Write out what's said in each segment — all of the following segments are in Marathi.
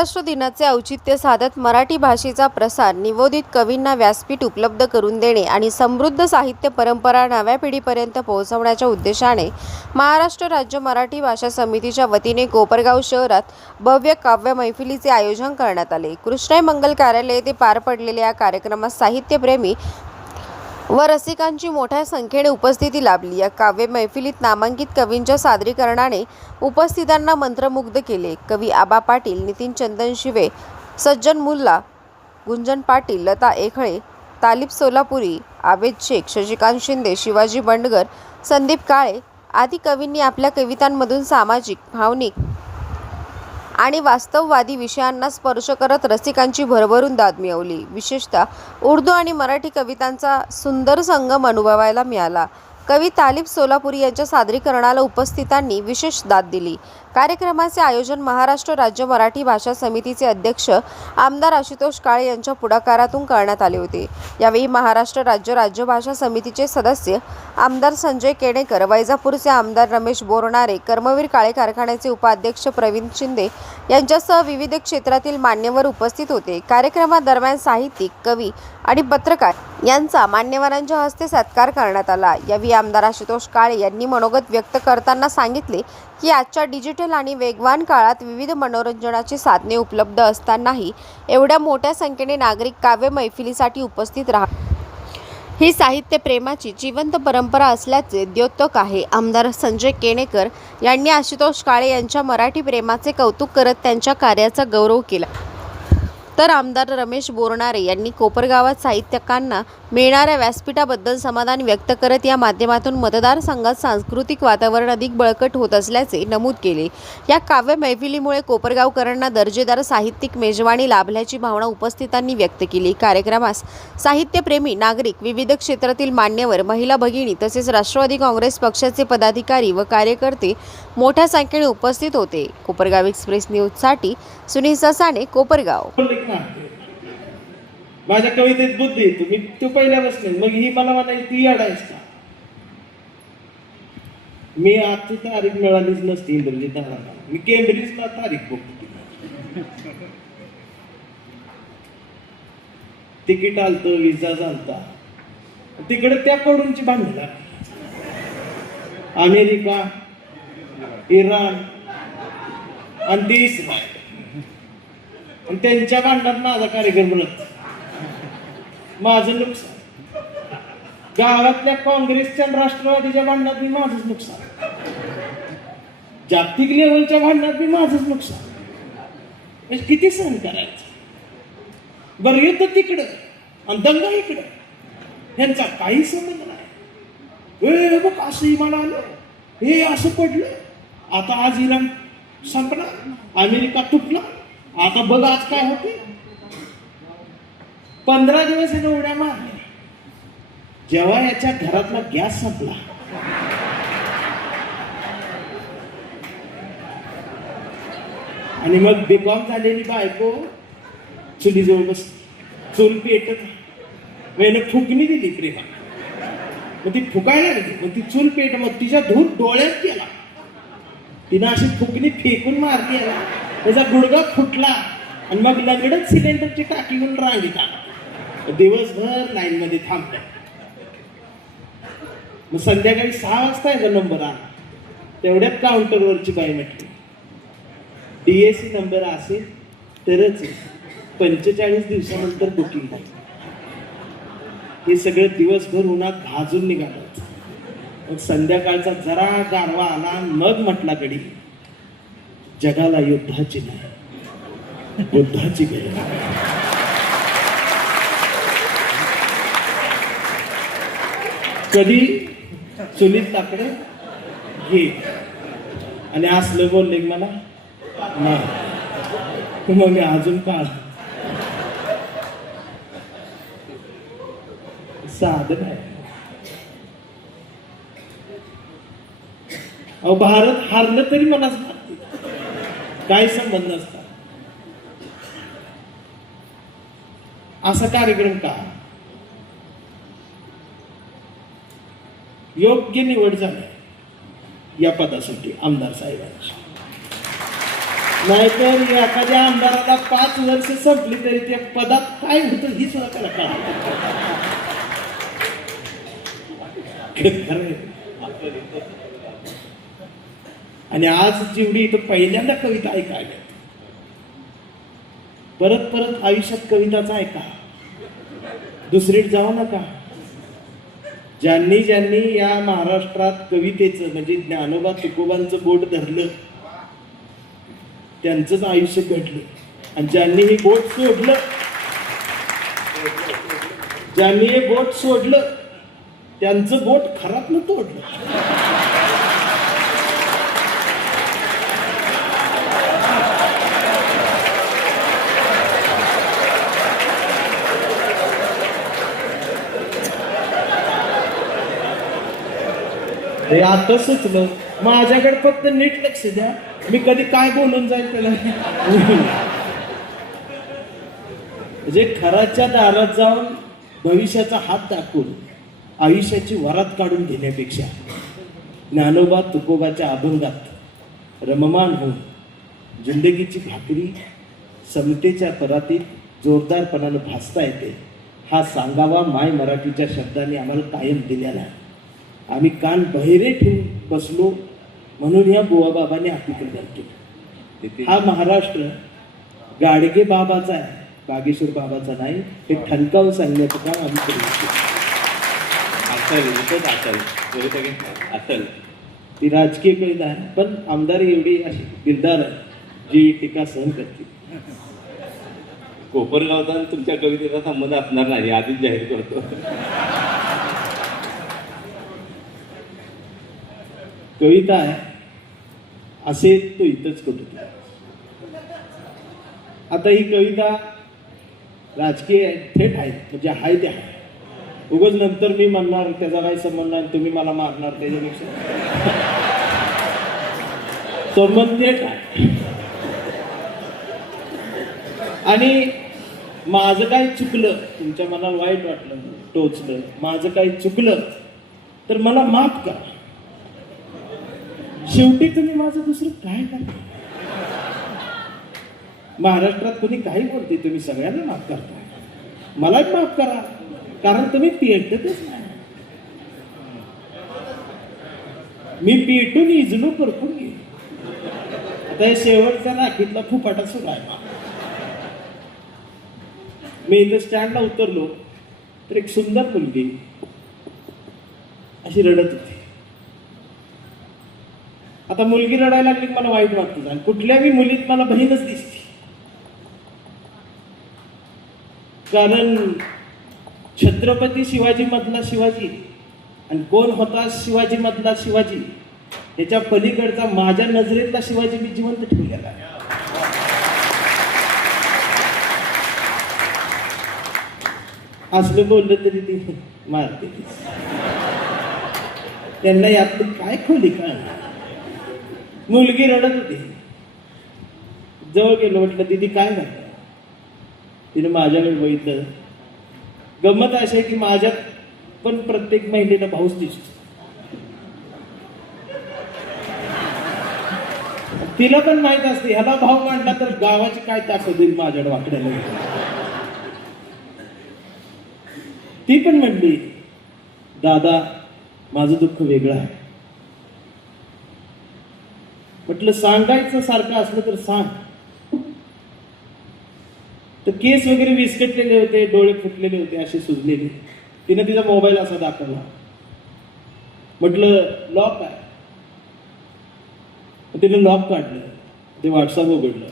महाराष्ट्र दिनाचे औचित्य साधत मराठी भाषेचा प्रसार, निवोदित कवींना व्यासपीठ उपलब्ध करून देणे आणि समृद्ध साहित्य परंपरा नव्या पिढीपर्यंत पोहोचवण्याच्या उद्देशाने महाराष्ट्र राज्य मराठी भाषा समितीच्या वतीने कोपरगाव शहरात भव्य काव्य मैफिलीचे आयोजन करण्यात आले। कृष्णाई मंगल कार्यालय येथे पार पडलेल्या या कार्यक्रमात साहित्यप्रेमी व रसिकांची मोठ्या संख्येने उपस्थिती लाभली। या काव्य मैफिलीत नामांकित कवींच्या सादरीकरणाने उपस्थितांना मंत्रमुग्ध केले। कवी आबा पाटील, नितीन चंदन शिवे, सज्जन मुल्ला, गुंजन पाटील, लता एकळे, तालिब सोलापुरी, आवेद शेख, शशिकांत शिंदे, शिवाजी बंडगर, संदीप काळे आदी कवींनी आपल्या कवितांमधून सामाजिक, भावनिक आणि वास्तववादी विषयांना स्पर्श करत रसिकांची भरभरून दाद मिळवली। विशेषतः उर्दू आणि मराठी कवितांचा सुंदर संगम अनुभवायला मिळाला। कवी तालिब सोलापुरी यांच्या सादरीकरणाला उपस्थितांनी विशेष दाद दिली। कार्यक्रमाचे आयोजन महाराष्ट्र राज्य मराठी भाषा समितीचे अध्यक्ष आमदार आशुतोष काळे यांच्या पुढाकारातून करण्यात आले होते। यावेळी महाराष्ट्र राज्य भाषा समितीचे सदस्य आमदार संजय केणेकर, वैजापूरचे आमदार रमेश बोरनारे, कर्मवीर काळे कारखान्याचे उपाध्यक्ष प्रवीण शिंदे यांच्यासह विविध क्षेत्रातील मान्यवर उपस्थित होते। कार्यक्रमादरम्यान साहित्यिक, कवी आणि पत्रकार यांचा मान्यवरांच्या हस्ते सत्कार करण्यात आला। यावेळी आमदार आशुतोष काळे यांनी मनोगत व्यक्त करताना सांगितले की आजच्या डिजिटल आणि वेगवान काळात विविध मनोरंजनाची साधने उपलब्ध असतानाही एवढ्या मोठ्या संख्येने नागरिक काव्य मैफिलीसाठी उपस्थित राहतात ही साहित्य प्रेमाची जिवंत परंपरा असल्याचे द्योतक आहे। आमदार संजय केणेकर यांनी आशुतोष काळे यांच्या मराठी प्रेमाचे कौतुक करत त्यांच्या कार्याचा गौरव केला। तर आमदार रमेश बोरनारे यांनी कोपरगावात साहित्यिकांना मिळणाऱ्या व्यासपीठाबद्दल समाधान व्यक्त करत या माध्यमातून मतदारसंघात सांस्कृतिक वातावरण अधिक बळकट होत असल्याचे नमूद केले। या काव्य मैफिलीमुळे कोपरगावकरांना दर्जेदार साहित्यिक मेजवानी लाभल्याची भावना उपस्थितांनी व्यक्त केली। कार्यक्रमास साहित्यप्रेमी, नागरिक, विविध क्षेत्रातील मान्यवर, महिला भगिनी तसेच राष्ट्रवादी काँग्रेस पक्षाचे पदाधिकारी व कार्यकर्ते मोठ्या संख्येने उपस्थित होते। कोपरगाव एक्सप्रेस न्यूजसाठी सुनील ससाणे, कोपरगाव। माझ्या कवितेत बुद्धी तुम्ही तो पहिल्यापासून मग ही मला म्हणायची ती अडायच का? मी आजची तारीख मिळालीच नसती इंद्रजित दादाला, मी केम्ब्रिजला तारीख बघतो। तिकीट आलतं, विजा झालता, तिकडे त्या कडूनची भांडण लागली। अमेरिका, इराण आणि ते इस्रायल आणि त्यांच्या भांडणात माझा कार्यक्रम रद्द, माझं नुकसान। गावातल्या काँग्रेसच्या राष्ट्रवादीच्या भांडणात बी माझंच नुकसान, जागतिक लेवलच्या भांडणात बी माझंच नुकसान। म्हणजे किती सहन करायचं? बरं, येतं तिकडं आणि दंगा इकडं, ह्यांचा काही संबंध नाही। बघ असंही मला आलं, हे असं पडलं, आता आज इराण संपणार, अमेरिका तुटला, आता बघ आज काय होते। 15 दिवस यानं उड्या मारल्या। जेव्हा याच्या घरातला गॅस संपला, आणि मग बेकॉम झालेली बायको चुलीजवळ बसली, चूल पेटत, यानं फुकणी दिली प्रेमा, मग ती फुकायला लागली, मग ती चूल पेट, मग तिच्या धूर डोळ्यात गेला, तिनं अशी फुकणी फेकून मारली, त्याचा गुडघा फुटला आणि मग लगडच सिलेंडरची टाकी घेऊन रांगीत आला। दिवसभर लाईन मध्ये थांबतात। मग संध्याकाळी 6 वाजता याचा नंबर आला, तेवढ्यात काउंटरवरची बाई म्हटली, DAC नंबर असेल तरच 45 दिवसानंतर बुकिंग नाही। हे सगळं दिवसभर उन्हात भाजून निघालं। मग संध्याकाळचा जरा गारवा आला, मग म्हटला गडी, जगाला युद्धाची नाही, बुद्धाची गरज आहे। कधी चुलीत लाकडं घे आणि असलं बोलले मला नाही, मग मी अजून काळ साधन आहे। अहो, भारत हारलं तरी मलाच मारते, काही संबंध नसता। असा कार्यक्रम का? योग्य निवड झाली या पदासाठी आमदार साहेबांची। नाहीतर एखाद्या आमदाराला 5 वर्ष संपली तरी त्या पदात काय होतं ही सुद्धा त्याला कळलं. आणि आज जेवढी इथं पहिल्यांदा कविता ऐकायला परत परत आयुष्यात कविताच ऐका, दुसरीत जाऊ नका. ज्यांनी ज्यांनी या महाराष्ट्रात कवितेचं म्हणजे ज्ञानोबा तुकोबांचं बोट धरलं त्यांचंच आयुष्य घडलं. आणि ज्यांनी हे बोट सोडलं, ज्यांनी हे बोट सोडलं त्यांचं बोट खराब न तोडलं. हे आता सुचलं, माझ्याकडे फक्त नीट लक्ष द्या, मी कधी काय बोलून जाईल त्याला. म्हणजे खराच्या दारात जाऊन भविष्याचा हात दाखवून आयुष्याची वरात काढून घेण्यापेक्षा ज्ञानोबा तुकोबाच्या अभंगात रममान होऊन जिंदगीची भाकरी समतेच्या परातीत जोरदारपणानं भासता येते हा सांगावा माय मराठीच्या शब्दाने आम्हाला कायम दिलेला आहे. आम्ही कान बहिरे ठेवून बसलो म्हणून या बुवा बाबांनी हातीकडे केलं. हा महाराष्ट्र गाडगे बाबाचा आहे, बागेश्वर बाबाचा नाही. हे ठणकावून सांगण्याचं काम आम्ही करू असेल. ती राजकीय कविता आहे, पण आमदार एवढी अशी दिलदार आहे जी टीका सहन करते. कोपरगावचा तुमच्या कवितेचा संबंध असणार नाही, आधीच जाहीर करतो. कविता आहे असे तो इथंच कुठे. आता ही कविता राजकीय थेट आहे, म्हणजे हाय ते आहे. उगाच नंतर मी म्हणणार त्याचा काही संबंध नाही, तुम्ही मला मारणार, त्याच्यापेक्षा संबंध थेट आहे. आणि माझं काही चुकलं, तुमच्या मनाला वाईट वाटलं, टोचलं, माझं काही चुकलं तर मला माफ करा. शेवटी तुम्ही माझं दुसरं काय करता. महाराष्ट्रात कोणी काही बोलते, तुम्ही सगळ्यांना माफ करताय, मलाच माफ करा, कारण तुम्ही पेटतच नाही. मी पेटून इजलो करपून गेलो. आता हे शेवटच्या राखीतला फुपाटा सुरू आहे. मी इथं स्टँडला उतरलो तर एक सुंदर मुलगी अशी रडत होती. आता मुलगी रडायला लागली मला वाईट वाटतं, आणि कुठल्याही मुलीत मला बहीणच दिसते. कारण छत्रपती शिवाजी मधला शिवाजी आणि कोण होता शिवाजी मधला शिवाजी याच्या पलीकडचा माझ्या नजरेतला शिवाजी मी जिवंत ठेवलेला आहे. असलं बोललं तरी ती मारते. त्यांना यातली काय खोली कळणार. मुलगी रडत होती, जवळ गेलो, म्हटलं दीदी काय झालं. तिने माझ्याकडे बघितलं. गंमत अशी आहे की माझ्यात पण प्रत्येक महिलेला भाऊच दिसतो. तिला पण माहित असते ह्याला भाऊ मांडला तर गावाची काय ताकद येईल माझ्याकडे वाकड्याला. ती पण म्हणली दादा माझं दुःख वेगळं आहे. म्हटलं सांगायचं सारखं असलं तर सांग. तर केस वगैरे विस्कटलेले होते, डोळे फुटलेले होते, असे सुजलेले. तिने तिचा मोबाईल असा दाखवला. म्हटलं लॉक आहे. तिने लॉक काढलं, ते व्हॉट्सअप उघडलं,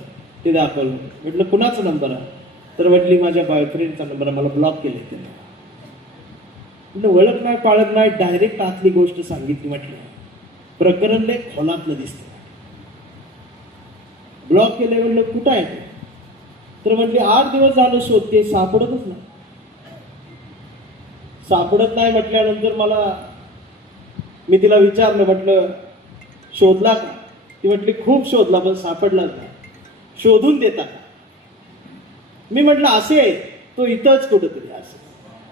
ते दाखवलं. म्हटलं कुणाचा नंबर आहे, तर म्हटली माझ्या बॉयफ्रेंडचा नंबर, मला ब्लॉक केले त्याने. म्हटलं ओळख नाही पाळत नाही, डायरेक्ट आतली गोष्ट सांगितली. म्हटलं प्रकरण लय खोलातलं दिसतं. ब्लॉक केले. म्हणलं कुठं आहे ते, तर म्हटले 8 दिवस झालं शोधते, सापडतच नाही. सापडत नाही म्हटल्यानंतर मी तिला विचारलं, म्हटलं शोधला का. ती म्हटली खूप शोधला पण सापडलाच नाही, शोधून देता का. मी म्हटलं असे आहे तो इथंच कुठंतरी असं.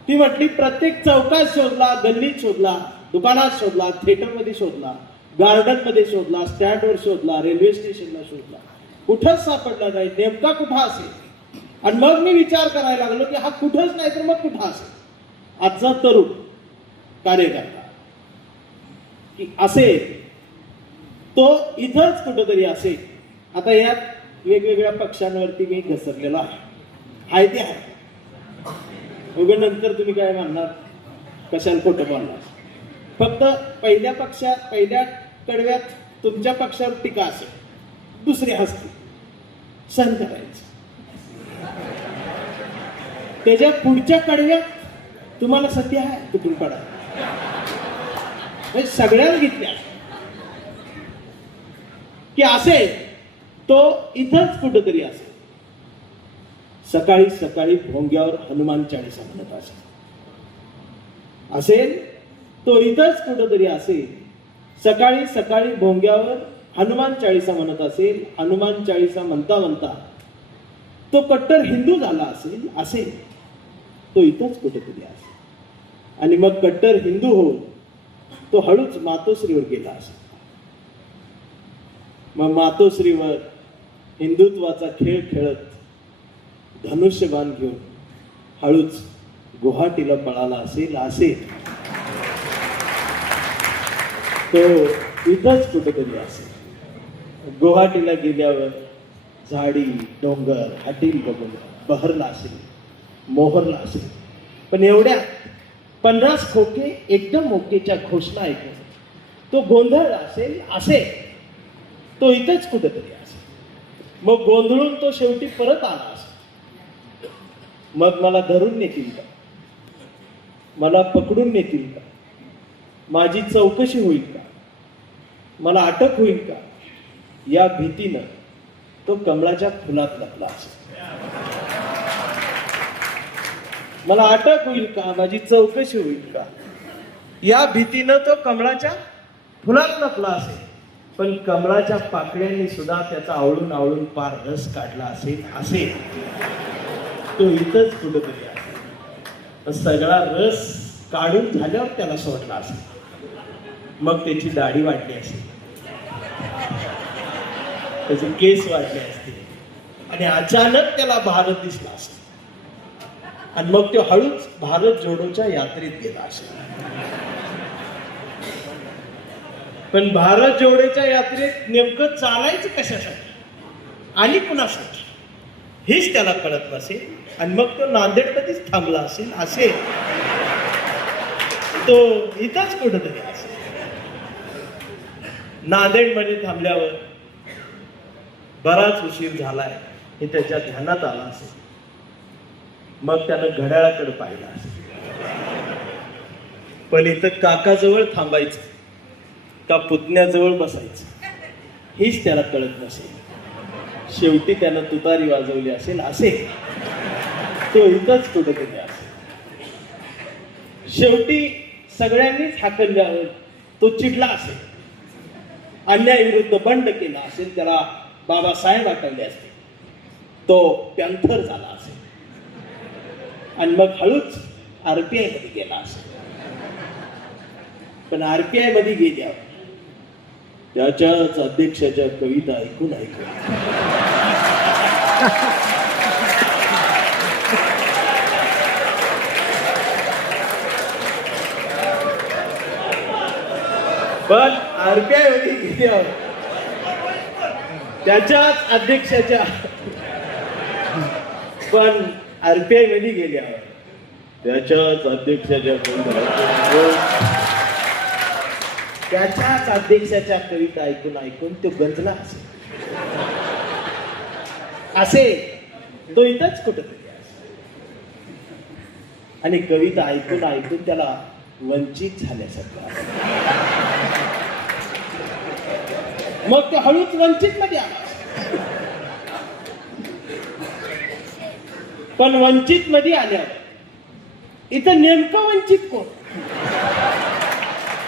ती म्हटली प्रत्येक चौकात शोधला, गल्लीत शोधला, दुकानात शोधला, थिएटरमध्ये शोधला, गार्डनमध्ये शोधला, स्टँडवर शोधला, रेल्वे स्टेशनला शोधला, कुठंच सापडला नाही, नेमका कुठं असेल. आणि मग मी विचार करायला लागलो की हा कुठंच नाही तर मग कुठं असेल. आजचा तरुण कार्यकर्ता की असेल तो इथंच कुठंतरी असेल. आता यात वेगवेगळ्या पक्षांवरती मी घसरलेलो आहे ते आहे. उगा नंतर तुम्ही काय म्हणणार, कशाला खोटं बोलणार. फक्त पहिल्या कडव्यात तुमच्या पक्षावर टीका असेल, दुसरी हसते, सहन करायचं. त्याच्या पुढच्या कडव्यात तुम्हाला सत्य आहे कुठून पडा, सगळ्यांना घेतल्या की असेल तो इथंच कुठंतरी असेल. सकाळी सकाळी भोंग्यावर हनुमान चाळीसा म्हणत असेल तो इथंच कुठंतरी असेल. सकाळी सकाळी भोंग्यावर हनुमान चाळीसा म्हणत असेल. हनुमान चाळीसा म्हणता म्हणता तो कट्टर हिंदू झाला असेल तो इथंच कुठेतरी असेल. आणि मग कट्टर हिंदू होऊन तो हळूच मातोश्रीवर गेला असेल. मग मातोश्रीवर हिंदुत्वाचा खेळ खेळत धनुष्यबाण घेऊन हळूच गुवाहाटीला पळाला असेल तो इथंच कुठेतरी असेल. गुवाहाटीला गेल्यावर झाडी डोंगर हटील बघून बहरला असेल, मोहरला असेल. पण एवढ्या 50 खोके एकदम ओकेच्या घोषणा ऐकून तो गोंधळला असेल तो इथंच कुठेतरी असेल. मग गोंधळून तो शेवटी परत आला असेल. मग मला धरून नेतील का, मला पकडून नेतील का, माझी चौकशी होईल का, मला अटक होईल का, या भीतीनं तो कमळाच्या फुलात लपला असेल. मला अटक होईल का, माझी चौकशी होईल का, या भीतीनं तो कमळाच्या फुलात लपला असेल. पण कमळाच्या पाकळ्यांनी सुद्धा त्याचा आवळून आवळून पार रस काढला असेल तो इथंच कुठेतरी असेल. सगळा रस काढून झाल्यावर त्याला सोडला असेल. मग त्याची दाढी वाढली असेल, त्याचे केस वाढले असतील आणि अचानक त्याला भारत दिसला असेल. आणि मग तो हळूच भारत जोडोच्या यात्रेत गेला असेल. पण भारत जोडोच्या यात्रेत नेमकं चालायचं कशासाठी आणि कुणासाठी हेच त्याला कळत नसेल. आणि मग तो नांदेडमध्येच थांबला असेल तो इथंच कुठंतरी असेल. नांदेडमध्ये थांबल्यावर बराच उशीर झालाय हे त्याच्या ध्यानात आला असेल. मग त्यानं घड्याळाकडे पाहिलं असेल. पण इथं काकाजवळ थांबायचं का पुतण्याजवळ बसायचं हेच त्याला कळत नसेल. शेवटी त्यानं तुतारी वाजवली असेल तो इथंच कुठेतरी असेल. शेवटी सगळ्यांनीच हाकलल्यावर तो चिडला असेल, अन्यायाविरुद्ध बंड केला असेल, त्याला बाबासाहेब आठवले असतील, तो पॅन्थर झाला असेल. आणि मग हळूच RPI मध्ये गेला असेल. पण RPI मध्ये गेल्यावर त्याच्याच अध्यक्षाच्या कविता ऐकून पण RPI मध्ये गेल्यावर त्याच्याच अध्यक्षाच्या पण RPI मध्ये गेल्यावर त्याच्याच अध्यक्षाच्या कविता ऐकून तो गंजला असेल तो इथंच कुठेतरी असेल. आणि कविता ऐकून त्याला वंचित झाल्यासारखं. मग तो हळूच वंचित मध्ये आला. पण वंचित मध्ये आल्यावर इथं नेमकं वंचित कोण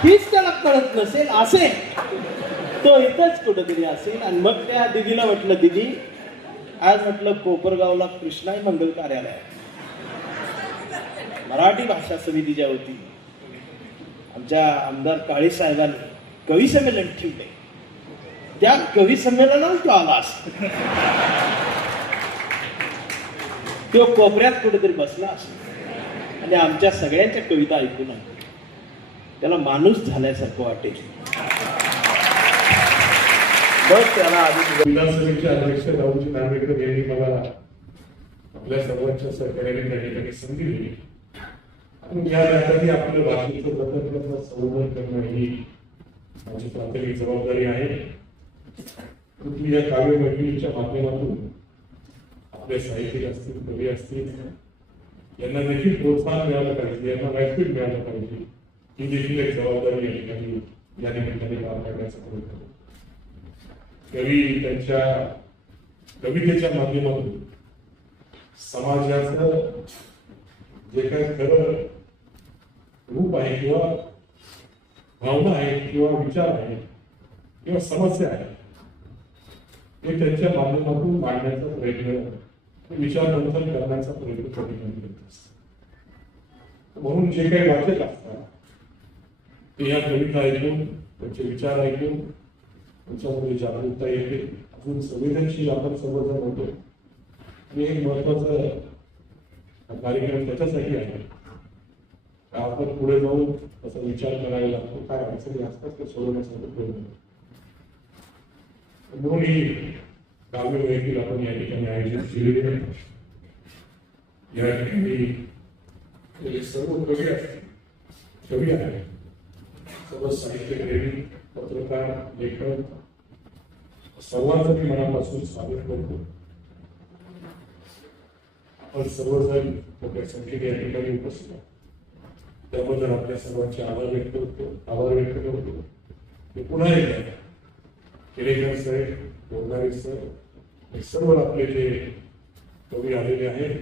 हीच त्याला कळत नसेल तो इथंच कुठेतरी असेल. आणि मग त्या दिदीला म्हटलं, दिदी आज म्हटलं कोपरगावला कृष्णाई मंगल कार्यालय मराठी भाषा समितीच्या वतीने आमच्या आमदार काळे साहेबांनी कवी संमेलन ठेवले. त्या कवी संमेलनाला तो आला असता. तो कोपऱ्यात कुठेतरी बसला असता आणि आमच्या सगळ्यांच्या कविता ऐकून त्याला माणूस झाल्यासारखं वाटेल. बस त्याला आधी विधानसभेचे अध्यक्ष राहुलजी नार्वेकर यांनी मला आपल्या सर्वांच्या सहकार्याने त्या ठिकाणी संधी दिली आणि या नात्याने आपल्या भाषेचं जतन संवर्धन करणं ही माझी प्राथमिक जबाबदारी आहे. तुम्ही या काव्य मैत्रिणीच्या माध्यमातून आपले साहित्यिक असतील, कवी असतील, यांना देखील प्रोत्साहन मिळालं पाहिजे, यांना व्यासपीठ मिळालं पाहिजे, ही देखील एक जबाबदारी या ठिकाणी या निमित्ताने पार पाडण्याचा प्रयत्न करतो. कवी त्यांच्या कवितेच्या माध्यमातून समाजाचं जे काही खरं रूप आहे किंवा भावना आहे किंवा विचार आहे किंवा समस्या आहे ते त्यांच्या माध्यमातून मांडण्याचा प्रयत्न, विचार मंथन करण्याचा प्रयत्न करत असतात. म्हणून जे काही वाचक असतात ते या कविता ऐकून, त्यांचे विचार ऐकून त्यांच्यामध्ये जागरूकता येते, अजून संवेदनशील आपण सर्वजण होतो. आणि एक महत्वाचा कार्यक्रम त्याच्यासाठी आहे, आपण पुढे जाऊन त्याचा विचार करायला लागतो, काय अडचणी असतात ते सोडवण्यासाठी प्रयत्न. म्हणून ही काव्य मैफिल आपण या ठिकाणी आयोजित केलेली आहे. या ठिकाणी सर्व कवी आहेत, कवी आहेत, सर्व साहित्यप्रेमी, पत्रकार, लेखक सर्वांचं मी मनापासून स्वागत करतो. आपण सर्वजण मोठ्या संख्येने या ठिकाणी उपस्थित आहोत, त्याबद्दल आपल्या सर्वांचे आभार व्यक्त करतो. ते पुन्हा एकदा केलेकर साहेब, बोलणारे सर, हे सर्व आपले जे कवी आलेले आहेत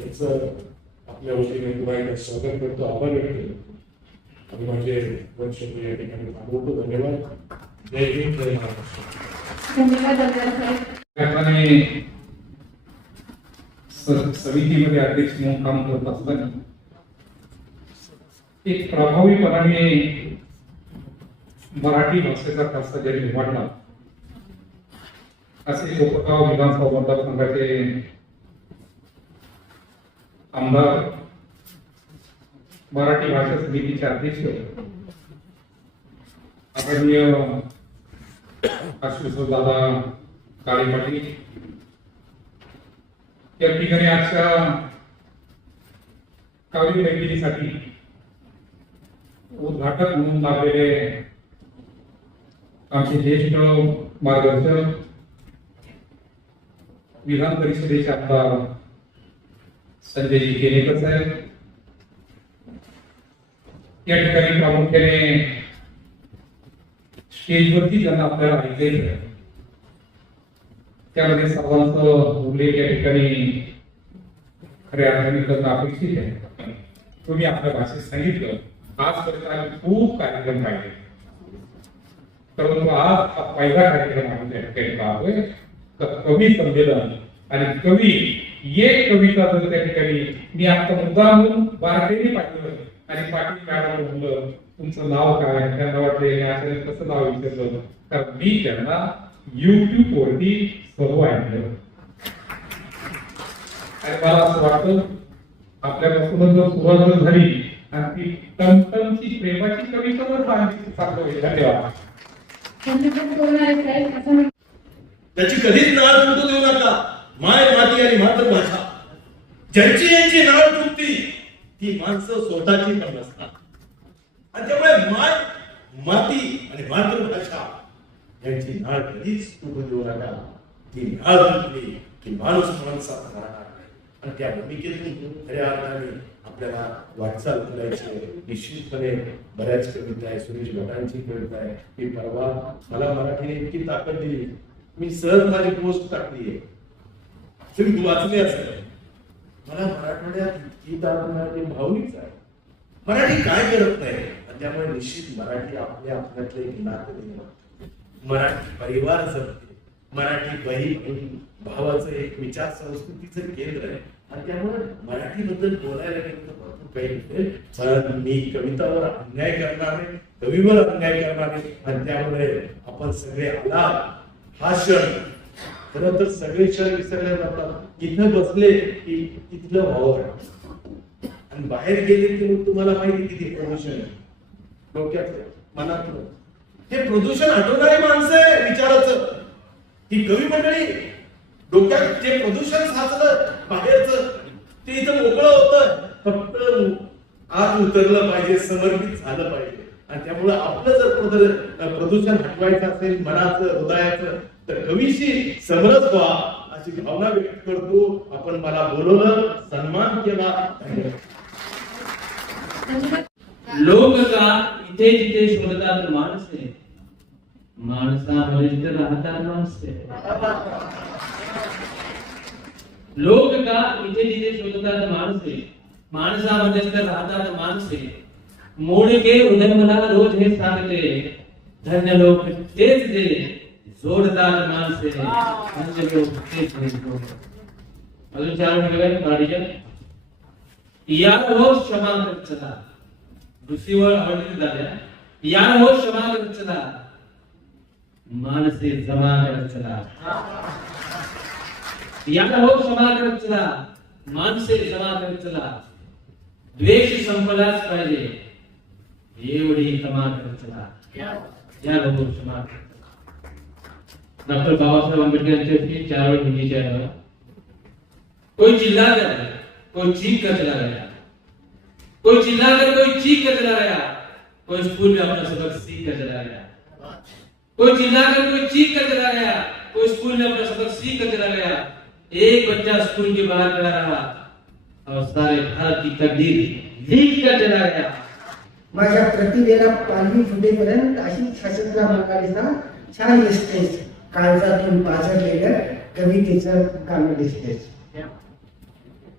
याचं आपल्या वतीने पुन्हा एकदा स्वागत करतो, आभार व्यक्त करतो आणि माझे वंश या ठिकाणी थांबवतो. धन्यवाद. जय हिंद, जय महाराष्ट्र. समितीमध्ये अध्यक्ष म्हणून काम करत असताना एक प्रभावीपणाने मराठी भाषेचा ठसा जरी निवडला असे कोपरगाव विधानसभा मतदारसंघाचे आमदार, मराठी भाषा समितीचे अध्यक्ष आदरणीय आशुतोष दादा काळे पाटील या ठिकाणी आजच्या काव्य मैफिलीसाठी उद्घाटक म्हणून लाभलेले आमचे ज्येष्ठ मार्गदर्शक विधान परिषदेचे आमदार संजयजी केनेकर साहेब, या ठिकाणी प्रामुख्याने स्टेजवरती ज्यांना आपल्याला ऐकायचं त्यामध्ये सर्वांचं उल्लेख या ठिकाणी खऱ्या अर्थाने करणं अपेक्षित आहे. तुम्ही आपल्या भाषेत सांगितलं आजपर्यंत आम्ही खूप कार्यक्रम पाहिले, परंतु आज हा पहिला कार्यक्रम आम्ही त्या ठिकाणी पाहतोय. कवी संमेलन आणि कवी एक कविता जर त्या ठिकाणी मी आता मुद्दा म्हणून बारकाईने पाहिलं आणि पाटील मॅडम म्हणलं तुमचं नाव काय, त्यांना वाटले कसं नाव विचारलं, तर मी त्यांना युट्यूब वरती सर्व ऐकलं आणि मला असं वाटतं आपल्यापासून जर सुरुवात झाली आणि ती टमटमची प्रेमाची कविता सांगतो. धन्यवाद. त्याची कधीच नाळ तुटू देऊ नका. माय, माती आणि मातृभाषा ज्यांची यांची नाळ तुटती ती माणसं स्वतःची पण नसतात. आणि त्यामुळे माय, माती आणि मातृभाषा यांची नाळ कधीच तुटू देऊ नका. ती नाळ तुटली की माणूस माणसात राहणार नाही. आणि त्या भूमिकेतून खऱ्या अर्थाने आपल्याला वाटचाल करायची. निश्चितपणे बऱ्याच कविता आहे, सुरेश भटांची कविता आहे. ही परवा मला मराठीने इतकी ताकद दिली, मी सहज माझी पोस्ट टाकली आहे, तुम्ही वाचले असेल. मला मराठवाड्यात इतकी ताकद भावनिक आहे. मराठी काय करत नाही आणि त्यामुळे निश्चित मराठी आपल्यातलं एक नातं निर्माण, मराठी परिवार जपते, मराठी बहीण भावाचं एक विचार संस्कृतीचं केंद्र आहे आणि त्यामुळे मराठीबद्दल बोलायला गेलं तर भरपूर काही होते. पण मी कवितावर अन्याय करणार नाही, कवीवर अन्याय करणार नाही आणि त्यामुळे आपण सगळे आला हा क्षण खरं तर सगळे क्षण विसरले जातात. इथं बसले की इथलं व्हावं वाटतं आणि बाहेर गेले की मग तुम्हाला माहिती किती प्रदूषण आहे डोक्यातलं मनातलं. हे प्रदूषण हटवणारी माणसं आहे विचाराचं. ही कवी मंडळी डोक्यात जे प्रदूषण साचलं बाहेरचं ते इथं मोकळं होतं. फक्त आत उतरलं पाहिजे, समर्पित झालं पाहिजे आणि त्यामुळे आपलं जर प्रदूषण हटवायचं असेल मनाचं हृदयाचं तर कवीशी समरस व्हा अशी भावना व्यक्त करतो. आपण मला बोलवलं, सन्मान केला. लोक का इथे जिथे शोधतात माणसे, माणसामध्ये जिथे राहतात माणसे. लोक का इथे जिथे शोधतात माणसे, माणसामध्ये जिथे राहतात माणसे. मोडके हृदय मला रोज हे सांगते, धन्य लोक तेच जे जोडतात माणसे, धन्य लोक तेच जे जोडतात. अजून 4 मिनिट गाडीच्या यार हो क्षमा करत चला. दुसरीवर आवडली झाल्या यार हो क्षमा करत चला, माणसे जमा करत चला. यार हो क्षमा करत चला, माणसे जमा करत चला. द्वेष संपलाच पाहिजे एवढी क्षमा करत चला. यार हो क्षमा करत चला. डॉक्टर बाबासाहेब आंबेडकर यांच्याशी 4 वेळ हिंदी आहे. कोई चिल्ला कर कोई चीख कर चला गया, कोई चिल्लाकर कोई चीख कर चला गया, कोई स्कूल में अपना सबक सीख कर चला गया. कोई चिल्लाकर कोई चीख कर चला गया, कोई स्कूल में अपना सबक सीख कर चला गया. एक बच्चा स्कूल के बाहर खड़ा रहा और सारे भारत की तकदीर लिख कर चला गया. माझ्या प्रतिभेला पालवी फुटेपर्यंत अशी शासनला मागायचा छान दिसतेस. काळजातून पाझरलेलं कवितेचं गाणं दिसतेस.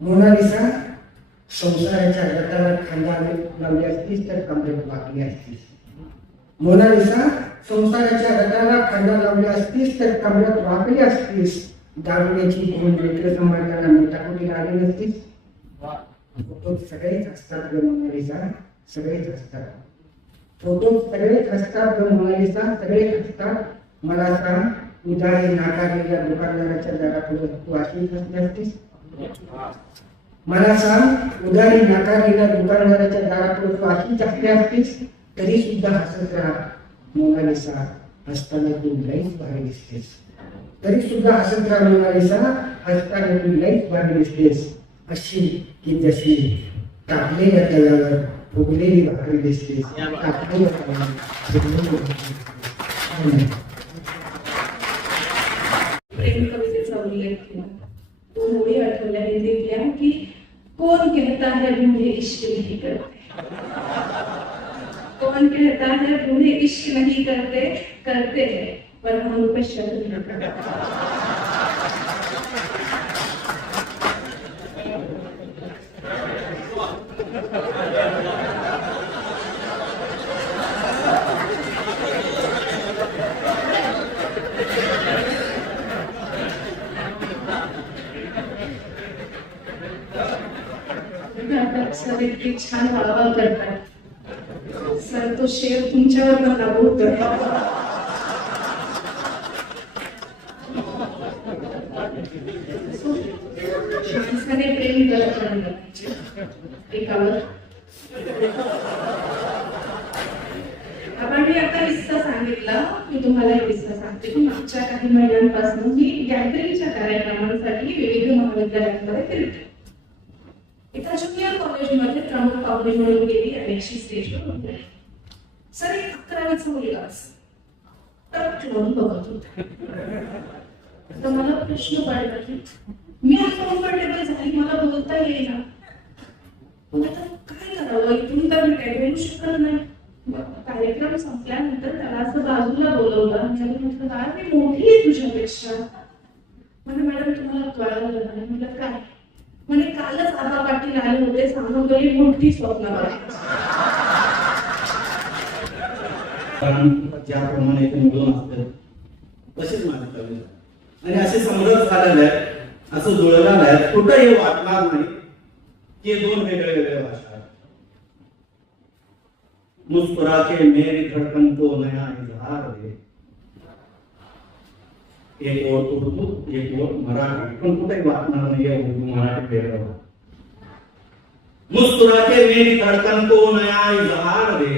मोनालिसा संसाराच्या गटाला खांदा लावली असतीस तर कमरेत वाकली असतीस. मोनालिसा संसाराच्या गटाला खांदा लावली असतीस तर कमरेत वाकली असतीस. दारुड्याची कोण लेकरं सांभाळताना मेटाकुटी आली नसतीस. फोटो सगळेच असतात ग मोनालिसा, सगळेच असतात. फोटो सगळेच असतात ग मोनालिसा, सगळेच असतात. मला सांग उदारी नाकारलेल्या दुकानदाराच्या दारापुढे तू अशीच बसली असतीस. मला सांग उदारी नाकारलेल्या दुकानदाराच्या दारापुढे तू अशीच असली असतीस. तरी सुद्धा हसत राहा मोनालिसा, हसताना तू लईच भारी दिसतेस. तरी सुद्धा हसत राहा मोनालिसा, हसताना तू लईच भारी दिसतेस. अशी की जशी टाकलेल्या तव्यावर फुगलेली भाकरी दिसतेस. टाकलेल्या तव्यावर फुगलेली भाकरी. प्रेम कवितेचा उल्लेख केला. दोन ओळी आठवल्या हिंदीतल्या की कौन कहता है बूढ़े इश्क नहीं करते, कौन कहता है बूढ़े इश्क नहीं करते, करते हैं पर हम उन पे शक नहीं करते. सर इतके छान वाहवा करतात. सर तो शेर तुमच्यावर पण लागू होतोय. माणसाने प्रेम करत राहिलं एकावर. आपण मी आता किस्सा सांगितला, मी तुम्हाला एक किस्सा सांगते की मागच्या काही महिन्यांपासून मी गॅदरिंगच्या कार्यक्रमांसाठी विविध महाविद्यालयांमध्ये फिरते. एका ज्युनियर कॉलेजमध्ये प्रमुख पाहुणे म्हणून गेली आणि अशी स्टेजवर उभी राहिली. सर एक 11वीचा मुलगा टक लावून बघत होता. तर मला प्रश्न पडला की मी अनकम्फर्टेबल झाली, मला बोलता येईना. मग आता काय करावं, इथून तर मी काय बोलू शकत नाही. कार्यक्रम संपल्यानंतर त्याला असं बाजूला बोलवलं आणि म्हटलं काय मी मोठी आहे तुझ्यापेक्षा. म्हणजे मॅडम तुम्हाला कळलं नाही. म्हटलं काय. म्हणजे कालच आबा पाटील आले होते, सांगून गेली मोठी स्वप्न बघायची. कारण ज्याप्रमाणे ते मिळून असतं तसेच माझं कविता आणि असे समरस झालेले आहेत, असं जुळलेलं आहे, कुठंही वाटणार नाही की हे दोन वेगळे वेगळे भाषा आहेत. मुस्कुरा के मेरी धड़कन को नया इजहार दे. एक ओर उर्दू, एक ओर मराठी, पण कुठेही वाटणार नाही उर्दू मराठी वेगळं. मुस्कुरा के मेरी धड़कन को नया इजहार दे,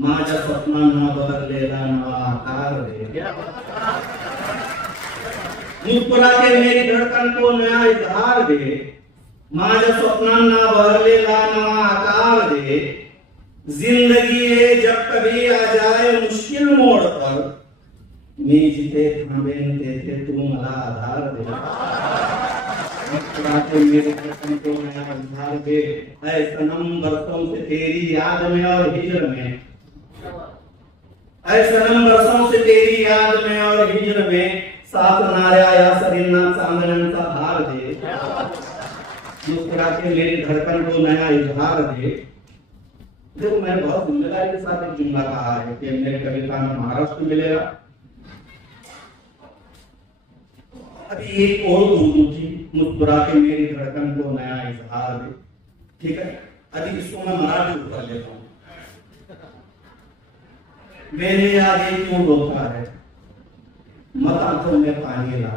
माझ्या स्वप्नांना बदललेला नवा आकार दे. मुस्कुरा के मेरी धड़कन को नया इजहार दे, माझ्या स्वप्नांना बदललेला नवा आकार दे. जिंदगी है जब कभी आ जाए मुश्किल मोड़ पर, मी जिथे थांबेन तेथे तू मला आधार दे. मुस्कुरा के मेरी धड़कन को नया इजहार दे, ऐ सनम बरसों से तेरी याद में और हिजर में, ऐ सनम बरसों से तेरी याद में और हिजर में, साथ नाऱ्या या सरींना चांदण्यांचा भार दे. मुस्कुरा के मेरी धड़कन को नया इजहार दे. देखो मैंने बहुत जिम्मेदारी के साथ एक जुमला कहा है कि मेरी कविता में महाराष्ट्र मिलेगा. अभी एक और उर्दू की, मुस्कुरा के मेरी धड़कन को नया इजहार दे. ठीक है, अभी इसको मैं मराठी में कर लेता हूँ. मेरे आगे क्यों रोता है, मत आंखों में पानी ला.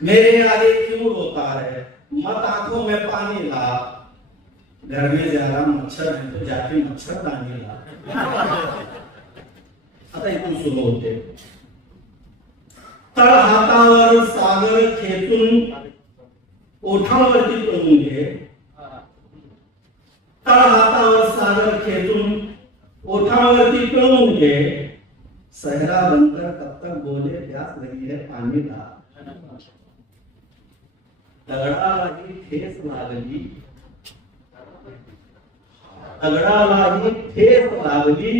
मेरे आगे क्यों रोता है, मत आंखों में पानी ला. घर में ज्यादा मच्छर है तो जाके मच्छरदानी ला. आता इथून सुरू होते. तळ हातावर सागर खेचून ओठावरती पळून घे. तळ हातावर सागर खेचून ओठावरती पळून घे. सहरा बनकर तब तक बोले प्यास लगी है पानी ला. दगडालाही ठेस लागली, दगडालाही ठेस लागली,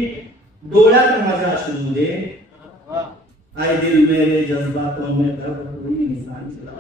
डोळ्यात माझ्या अश्रू दे. आए दिल मेरे जज्बातों में दर्द कोई इंसान चला.